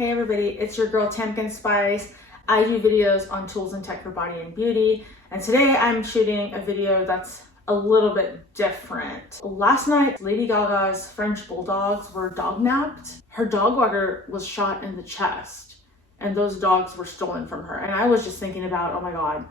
Hey everybody, it's your girl Tamkin Spice. I do videos on tools and tech for body and beauty, and today I'm shooting a video that's a little bit different. Last night, Lady Gaga's French bulldogs were dog napped. Her dog walker was shot in the chest, and those dogs were stolen from her. And I was just thinking about, oh my God,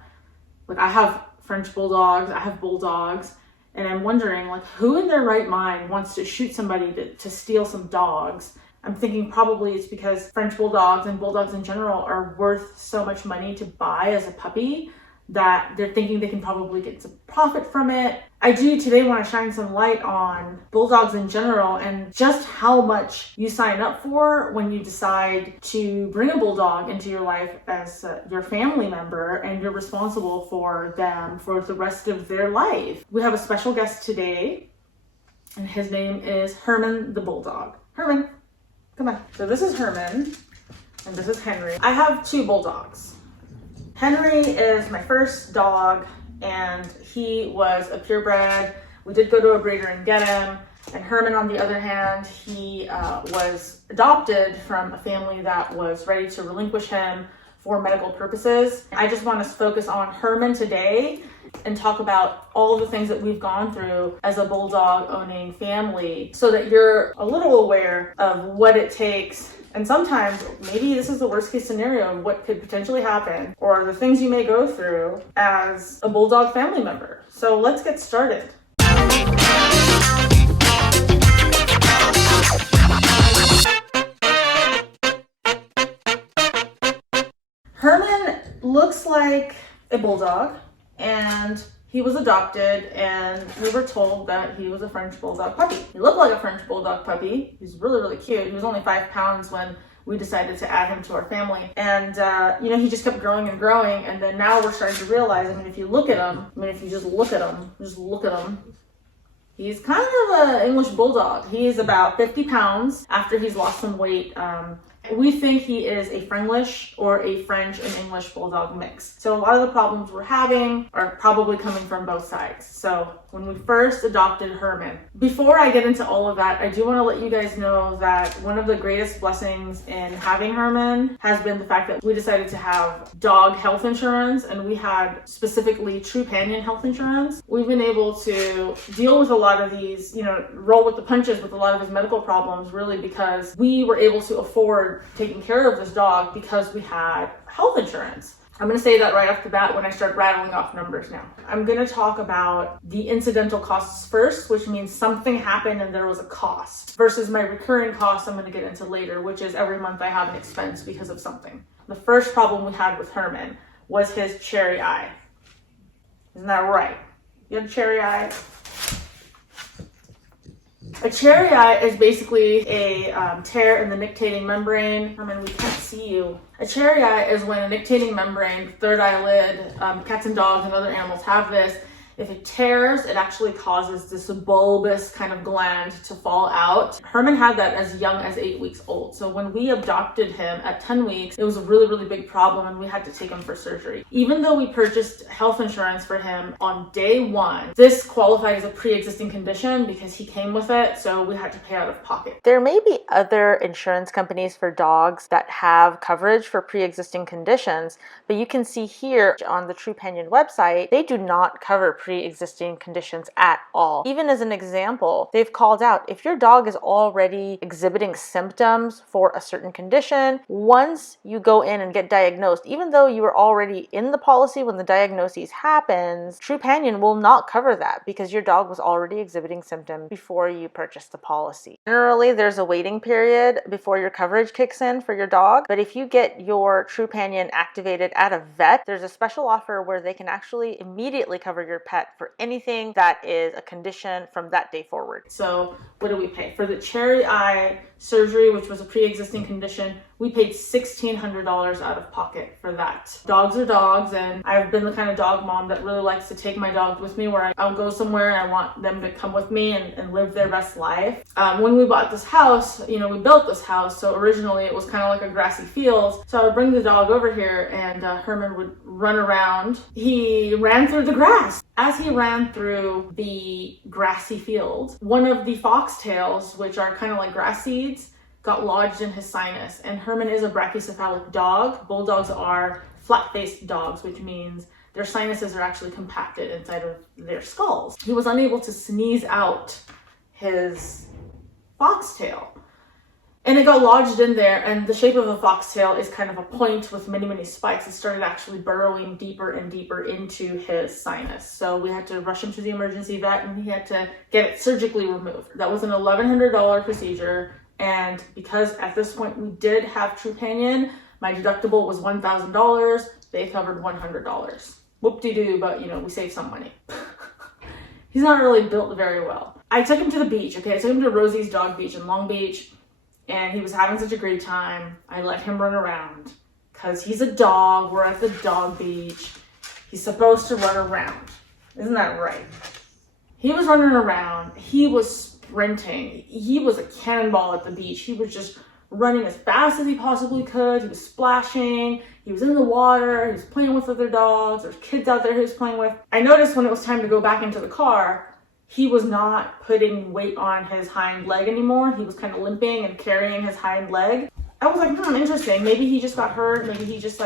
like I have French bulldogs, I have bulldogs, and I'm wondering, like, who in their right mind wants to shoot somebody to steal some dogs? I'm thinking probably it's because French bulldogs and bulldogs in general are worth so much money to buy as a puppy that they're thinking they can probably get some profit from it. I do today want to shine some light on bulldogs in general and just how much you sign up for when you decide to bring a bulldog into your life as your family member, and you're responsible for them for the rest of their life. We have a special guest today, and his name is Herman the bulldog. Herman, come on. So this is Herman, and this is Henry. I have two bulldogs. Henry is my first dog, and he was a purebred. We did go to a breeder and get him. And Herman, on the other hand, he was adopted from a family that was ready to relinquish him for medical purposes. I just want to focus on Herman today and talk about all the things that we've gone through as a bulldog owning family, so that you're a little aware of what it takes. And sometimes maybe this is the worst case scenario of what could potentially happen, or the things you may go through as a bulldog family member. So let's get started. Herman looks like a bulldog, and he was adopted, and we were told that he was a French bulldog puppy. He looked like a French bulldog puppy. He's really, really cute. He was only 5 pounds when we decided to add him to our family. And, he just kept growing and growing. And then now we're starting to realize, if you look at him, if you just look at him, he's kind of an English bulldog. He's about 50 pounds after he's lost some weight. We think he is a Frenglish or a French and English bulldog mix. So a lot of the problems we're having are probably coming from both sides. So when we first adopted Herman, before I get into all of that, I do want to let you guys know that one of the greatest blessings in having Herman has been the fact that we decided to have dog health insurance, and we had specifically Trupanion health insurance. We've been able to deal with a lot of these, roll with the punches with a lot of his medical problems, really because we were able to afford taking care of this dog because we had health insurance. I'm going to say that right off the bat when I start rattling off numbers now. I'm going to talk about the incidental costs first, which means something happened and there was a cost, versus my recurring costs I'm going to get into later, which is every month I have an expense because of something. The first problem we had with Herman was his cherry eye. Isn't that right? You have cherry eye? A cherry eye is basically a tear in the nictitating membrane. Herman, we can't see you. A cherry eye is when a nictitating membrane, third eyelid, cats and dogs and other animals have this. If it tears, it actually causes this bulbous kind of gland to fall out. Herman had that as young as 8 weeks old. So when we adopted him at 10 weeks, it was a really, really big problem, and we had to take him for surgery. Even though we purchased health insurance for him on day 1, this qualified as a pre-existing condition because he came with it, so we had to pay out of pocket. There may be other insurance companies for dogs that have coverage for pre-existing conditions, but you can see here on the Trupanion website, they do not cover pre-existing conditions at all. Even as an example, they've called out, if your dog is already exhibiting symptoms for a certain condition, once you go in and get diagnosed, even though you were already in the policy when the diagnosis happens, Trupanion will not cover that because your dog was already exhibiting symptoms before you purchased the policy. Generally, there's a waiting period before your coverage kicks in for your dog, but if you get your Trupanion activated at a vet, there's a special offer where they can actually immediately cover your pet for anything that is a condition from that day forward. So what do we pay? For the cherry eye surgery, which was a pre-existing condition, we paid $1,600 out of pocket for that. Dogs are dogs, and I've been the kind of dog mom that really likes to take my dogs with me where I'll go somewhere and I want them to come with me and live their best life. When we bought this house, we built this house, so originally it was kind of like a grassy field. So I would bring the dog over here, and Herman would run around. He ran through the grass. As he ran through the grassy field, one of the foxtails, which are kind of like grass seeds, got lodged in his sinus. And Herman is a brachycephalic dog. Bulldogs are flat-faced dogs, which means their sinuses are actually compacted inside of their skulls. He was unable to sneeze out his foxtail. And it got lodged in there, and the shape of a foxtail is kind of a point with many, many spikes. It started actually burrowing deeper and deeper into his sinus. So we had to rush him to the emergency vet, and he had to get it surgically removed. That was an $1,100 procedure, and because at this point we did have Trupanion, my deductible was $1,000. They covered $100. Whoop-de-doo, but we saved some money. He's not really built very well. I took him to the beach, okay? I took him to Rosie's Dog Beach in Long Beach. And he was having such a great time. I let him run around because he's a dog. We're at the dog beach. He's supposed to run around. Isn't that right? He was running around. He was sprinting. He was a cannonball at the beach. He was just running as fast as he possibly could. He was splashing. He was in the water. He was playing with other dogs. There's kids out there he was playing with. I noticed when it was time to go back into the car, he was not putting weight on his hind leg anymore. He was kind of limping and carrying his hind leg. I was like, interesting. Maybe he just got hurt. Maybe he just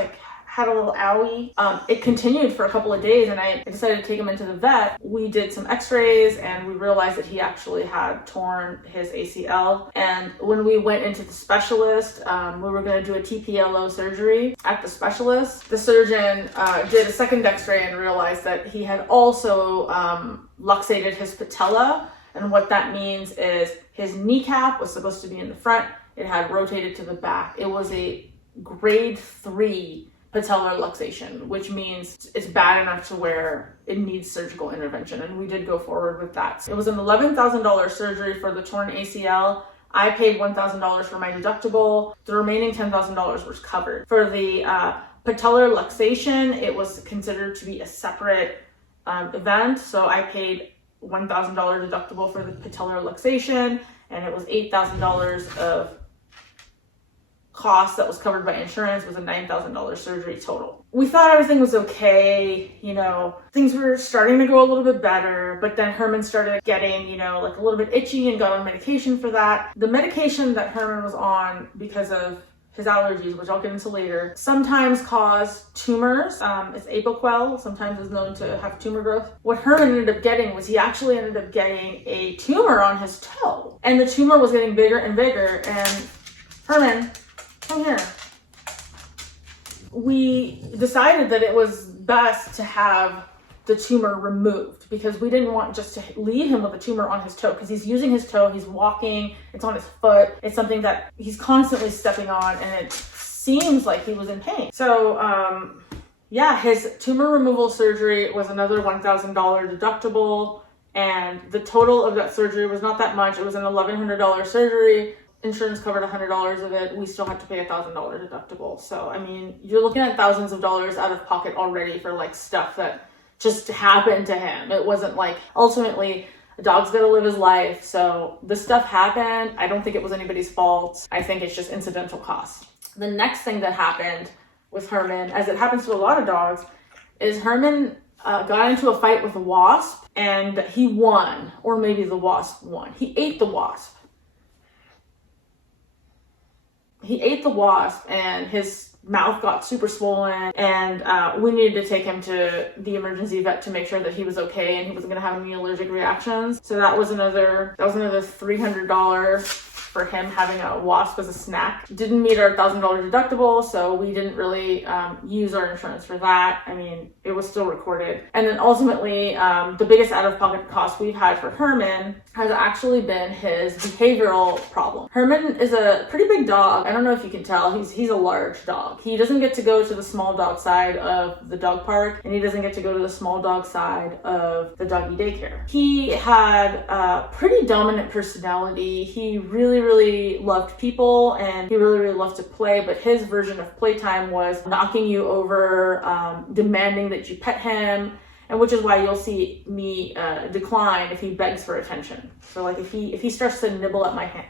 had a little owie. It continued for a couple of days, and I decided to take him into the vet. We did some x-rays, and we realized that he actually had torn his ACL. And when we went into the specialist, we were going to do a TPLO surgery at the specialist. The surgeon did a second x-ray and realized that he had also luxated his patella. And what that means is his kneecap was supposed to be in the front. It had rotated to the back. It was a grade 3 patellar luxation, which means it's bad enough to where it needs surgical intervention, and we did go forward with that. It was an $11,000 surgery for the torn ACL. I paid $1,000 for my deductible. The remaining $10,000 was covered. For the patellar luxation, it was considered to be a separate event, so I paid $1,000 deductible for the patellar luxation, and it was $8,000 of cost that was covered by insurance. Was a $9,000 surgery total. We thought everything was okay, things were starting to go a little bit better, but then Herman started getting, a little bit itchy and got on medication for that. The medication that Herman was on because of his allergies, which I'll get into later, sometimes cause tumors. It's apoquel, sometimes is known to have tumor growth. What Herman ended up getting was he actually ended up getting a tumor on his toe, and the tumor was getting bigger and bigger, and Herman, come here. We decided that it was best to have the tumor removed because we didn't want just to leave him with a tumor on his toe, because he's using his toe, he's walking, it's on his foot, it's something that he's constantly stepping on, and it seems like he was in pain. So his tumor removal surgery was another $1,000 deductible, and the total of that surgery was not that much. It was an $1,100 surgery. Insurance covered $100 of it. We still have to pay a $1,000 deductible. So, you're looking at thousands of dollars out of pocket already for stuff that just happened to him. It wasn't ultimately a dog's gonna live his life. So the stuff happened. I don't think it was anybody's fault. I think it's just incidental costs. The next thing that happened with Herman, as it happens to a lot of dogs, is Herman got into a fight with a wasp, and he won, or maybe the wasp won. He ate the wasp. And his mouth got super swollen, and we needed to take him to the emergency vet to make sure that he was okay and he wasn't going to have any allergic reactions. So that was another $300 for him having a wasp as a snack. Didn't meet our $1,000 deductible, so we didn't really use our insurance for that. It was still recorded. And then ultimately, the biggest out-of-pocket cost we've had for Herman has actually been his behavioral problem. Herman is a pretty big dog. I don't know if you can tell, he's a large dog. He doesn't get to go to the small dog side of the dog park, and he doesn't get to go to the small dog side of the doggy daycare. He had a pretty dominant personality. He really loved people, and he really loved to play, but his version of playtime was knocking you over, demanding that you pet him, and which is why you'll see me decline if he begs for attention. So if he starts to nibble at my hand,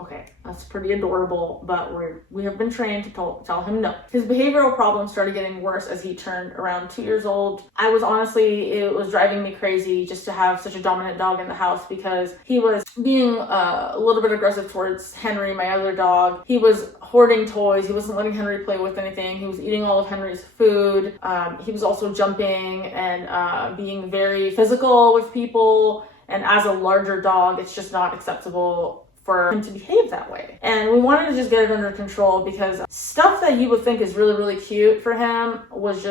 Okay, that's pretty adorable, but we have been trained to tell him no. His behavioral problems started getting worse as he turned around 2 years old. It was driving me crazy just to have such a dominant dog in the house, because he was being a little bit aggressive towards Henry, my other dog. He was hoarding toys. He wasn't letting Henry play with anything. He was eating all of Henry's food. He was also jumping and being very physical with people. And as a larger dog, it's just not acceptable for him to behave that way. And we wanted to just get it under control, because stuff that you would think is really, really cute for him was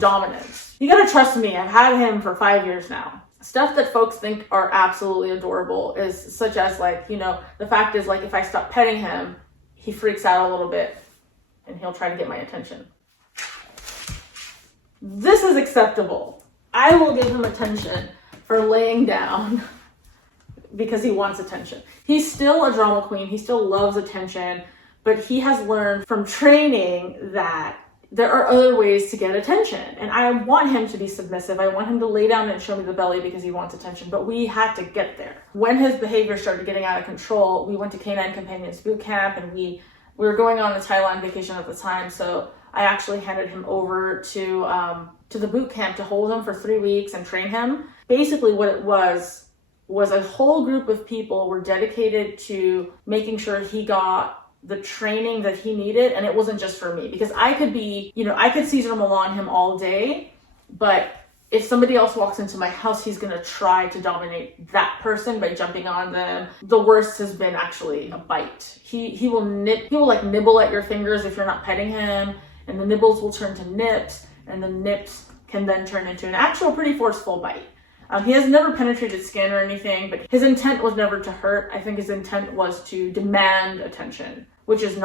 dominant. You gotta trust me, I've had him for 5 years now. Stuff that folks think are absolutely adorable is such as, like, the fact is, like, if I stop petting him, he freaks out a little bit and he'll try to get my attention. This is acceptable. I will give him attention for laying down because he wants attention. He's still a drama queen. He still loves attention, but he has learned from training that there are other ways to get attention. And I want him to be submissive. I want him to lay down and show me the belly because he wants attention, but we had to get there. When his behavior started getting out of control, we went to Canine Companions boot camp, and we were going on a Thailand vacation at the time. So I actually handed him over to the boot camp to hold him for 3 weeks and train him. Basically what it was a whole group of people were dedicated to making sure he got the training that he needed. And it wasn't just for me, because I could Caesar Milan him all day, but if somebody else walks into my house, he's gonna try to dominate that person by jumping on them. The worst has been actually a bite. He will nibble at your fingers if you're not petting him, and the nibbles will turn to nips, and the nips can then turn into an actual pretty forceful bite. He has never penetrated skin or anything, but his intent was never to hurt. I think his intent was to demand attention, which is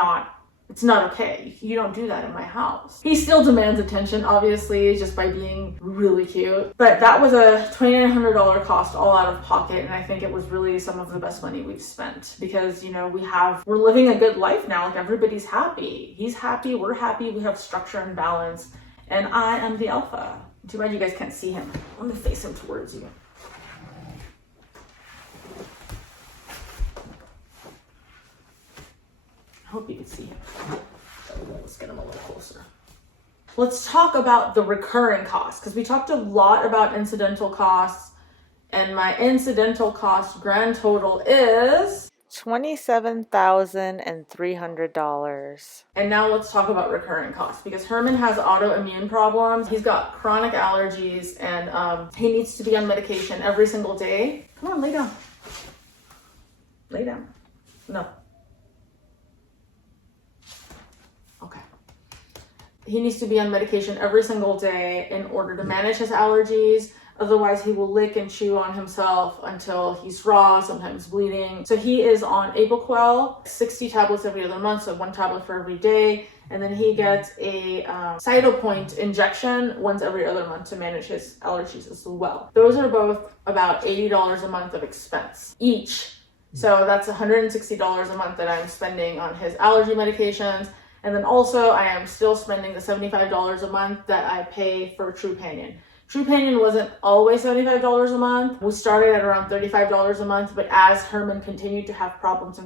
it's not okay. You don't do that in my house. He still demands attention, obviously, just by being really cute. But that was a $2,900 cost all out of pocket, and I think it was really some of the best money we've spent, because, we're living a good life now. Like, everybody's happy. He's happy, we're happy, we have structure and balance, and I am the alpha. Too bad you guys can't see him. I'm gonna face him towards you. I hope you can see him. Let's get him a little closer. Let's talk about the recurring costs, because we talked a lot about incidental costs, and my incidental cost grand total is $27,300. And now let's talk about recurring costs, because Herman has autoimmune problems. He's got chronic allergies, and he needs to be on medication every single day. Come on, lay down. Lay down. No. Okay. He needs to be on medication every single day in order to manage his allergies. Otherwise, he will lick and chew on himself until he's raw, sometimes bleeding. So he is on Apoquel, 60 tablets every other month, so 1 tablet for every day. And then he gets a Cytopoint injection once every other month to manage his allergies as well. Those are both about $80 a month of expense each. So that's $160 a month that I'm spending on his allergy medications. And then also I am still spending the $75 a month that I pay for Trupanion. Trupanion wasn't always $75 a month. We started at around $35 a month, but as Herman continued to have problems,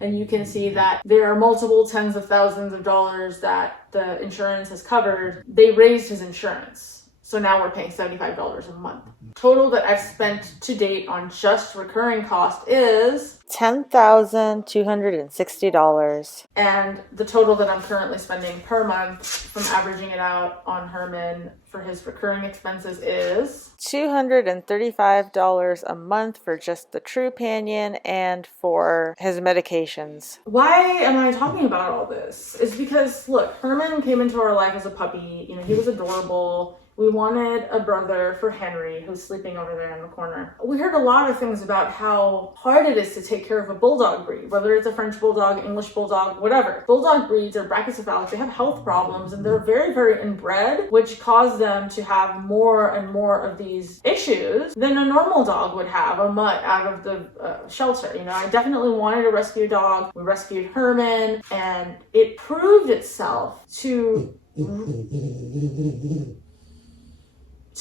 and you can see that there are multiple tens of thousands of dollars that the insurance has covered, they raised his insurance. So now we're paying $75 a month. Total that I've spent to date on just recurring cost is $10,260. And the total that I'm currently spending per month from averaging it out on Herman for his recurring expenses is $235 a month for just the Trupanion and for his medications. Why am I talking about all this? It's because, look, Herman came into our life as a puppy. He was adorable. We wanted a brother for Henry, who's sleeping over there in the corner. We heard a lot of things about how hard it is to take care of a bulldog breed, whether it's a French bulldog, English bulldog, whatever. Bulldog breeds are brachycephalic, they have health problems, and they're very, very inbred, which cause them to have more and more of these issues than a normal dog would have, a mutt out of the shelter. I definitely wanted a rescue dog. We rescued Herman, and it proved itself to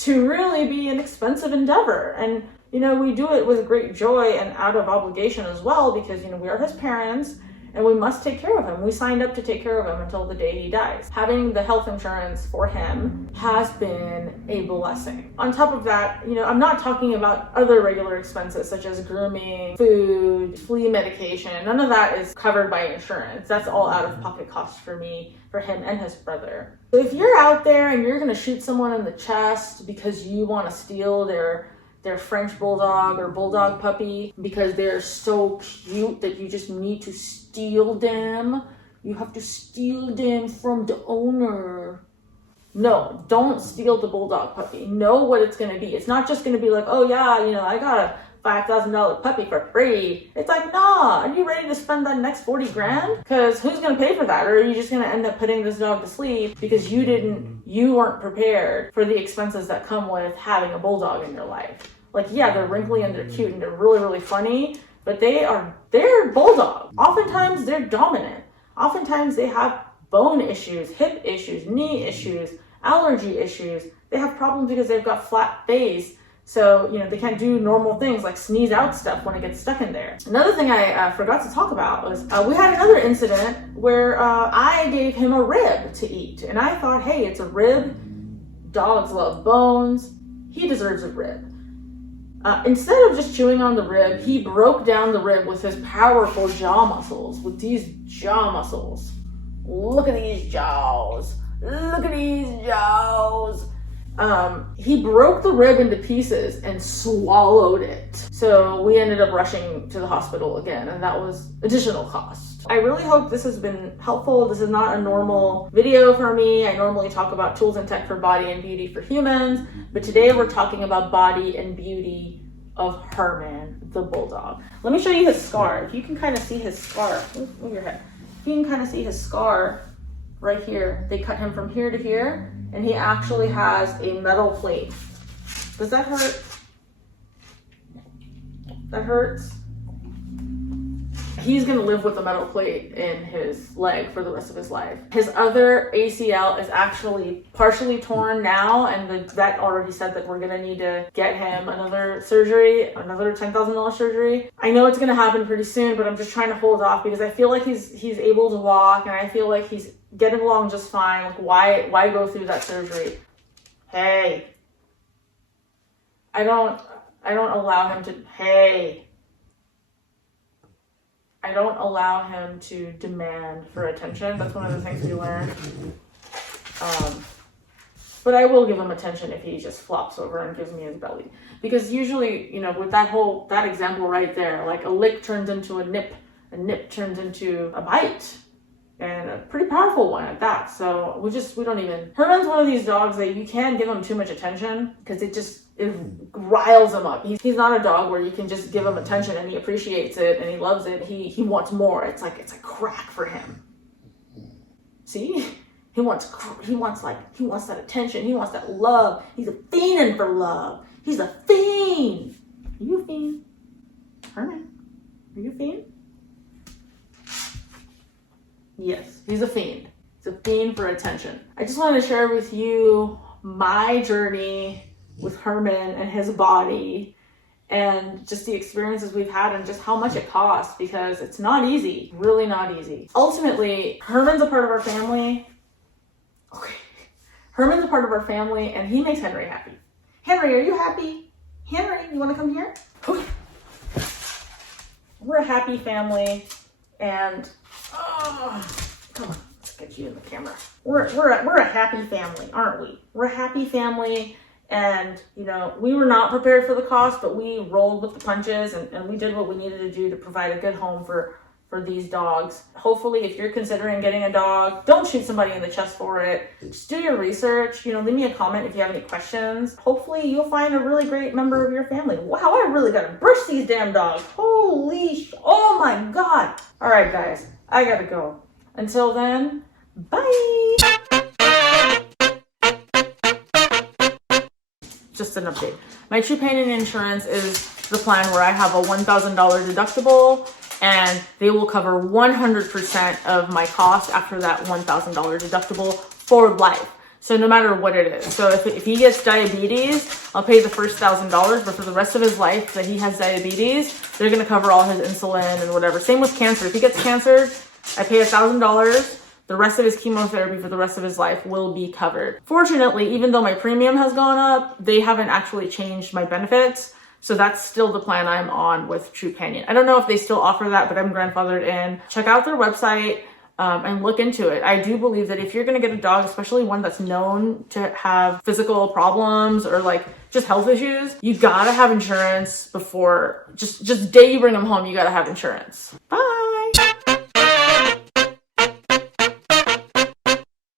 really be an expensive endeavor. And we do it with great joy and out of obligation as well, because, we are his parents and we must take care of him. We signed up to take care of him until the day he dies. Having the health insurance for him has been a blessing. On top of that, I'm not talking about other regular expenses such as grooming, food, flea medication. None of that is covered by insurance. That's all out of pocket costs for me, for him and his brother. So if you're out there and you're gonna shoot someone in the chest because you want to steal their French bulldog or bulldog puppy because they're so cute that you just need to steal them, you have to steal them from the owner. No, don't steal the bulldog puppy. Know what it's going to be. It's not just going to be like, oh yeah, I got a $5,000 puppy for free. It's like, nah, are you ready to spend that next 40 grand? Because who's going to pay for that? Or are you just going to end up putting this dog to sleep because you weren't prepared for the expenses that come with having a bulldog in your life? Like, yeah, they're wrinkly and they're cute and they're really, really funny, but they're bulldogs. Oftentimes they're dominant. Oftentimes they have bone issues, hip issues, knee issues, allergy issues. They have problems because they've got flat face. So, they can't do normal things like sneeze out stuff when it gets stuck in there. Another thing I forgot to talk about was we had another incident where I gave him a rib to eat. And I thought, hey, it's a rib. Dogs love bones. He deserves a rib. Instead of just chewing on the rib, he broke down the rib with his powerful jaw muscles, with these jaw muscles. Look at these jaws. Look at these jaws. He broke the rib into pieces and swallowed it. So we ended up rushing to the hospital again, and that was additional cost. I really hope this has been helpful. This is not a normal video for me. I normally talk about tools and tech for body and beauty for humans, but today we're talking about body and beauty of Herman, the bulldog. Let me show you his scar. If you can kind of see his scar, move your head. You can kind of see his scar right here. They cut him from here to here, and he actually has a metal plate. Does that hurt? That hurts? He's gonna live with a metal plate in his leg for the rest of his life. His other ACL is actually partially torn now, and the vet already said that we're gonna need to get him another surgery, another $10,000 surgery. I know it's gonna happen pretty soon, but I'm just trying to hold off because I feel like he's able to walk, and I feel like he's getting along just fine. Like, why go through that surgery? Hey, I don't allow him to. Hey. I don't allow him to demand for attention. That's one of the things we learned. But I will give him attention if he just flops over and gives me his belly. Because usually, with that example right there, like a lick turns into a nip turns into a bite. And a pretty powerful one at that. So we don't even. Herman's one of these dogs that you can't give him too much attention because it riles him up. He's not a dog where you can just give him attention and he appreciates it and he loves it. He wants more. It's like crack for him. See? He wants that attention. He wants that love. He's a fiending for love. He's a fiend. Are you a fiend? Herman, are you a fiend? Yes, he's a fiend. He's a fiend for attention. I just wanted to share with you my journey with Herman and his body and just the experiences we've had and just how much it costs, because it's not easy, really not easy. Ultimately, Herman's a part of our family. Okay. Herman's a part of our family and he makes Henry happy. Henry, are you happy? Henry, you want to come here? Okay. We're a happy family and come on, let's get you in the camera. We're a happy family, aren't we? We're a happy family, and we were not prepared for the cost, but we rolled with the punches and we did what we needed to do to provide a good home for these dogs. Hopefully, if you're considering getting a dog, don't shoot somebody in the chest for it. Just do your research. Leave me a comment if you have any questions. Hopefully, you'll find a really great member of your family. Wow, I really gotta brush these damn dogs. Oh my God. All right, guys, I gotta go. Until then, bye. Just an update. My True Pain and Insurance is the plan where I have a $1,000 deductible and they will cover 100% of my cost after that $1,000 deductible for life. So no matter what it is. So if he gets diabetes, I'll pay the first $1,000, but for the rest of his life that he has diabetes, they're going to cover all his insulin and whatever. Same with cancer. If he gets cancer, I pay $1,000. The rest of his chemotherapy for the rest of his life will be covered. Fortunately, even though my premium has gone up, they haven't actually changed my benefits. So that's still the plan I'm on with Trupanion. I don't know if they still offer that, but I'm grandfathered in. Check out their website and look into it. I do believe that if you're going to get a dog, especially one that's known to have physical problems or like just health issues, you gotta have insurance before, just day you bring them home, you gotta have insurance. Bye.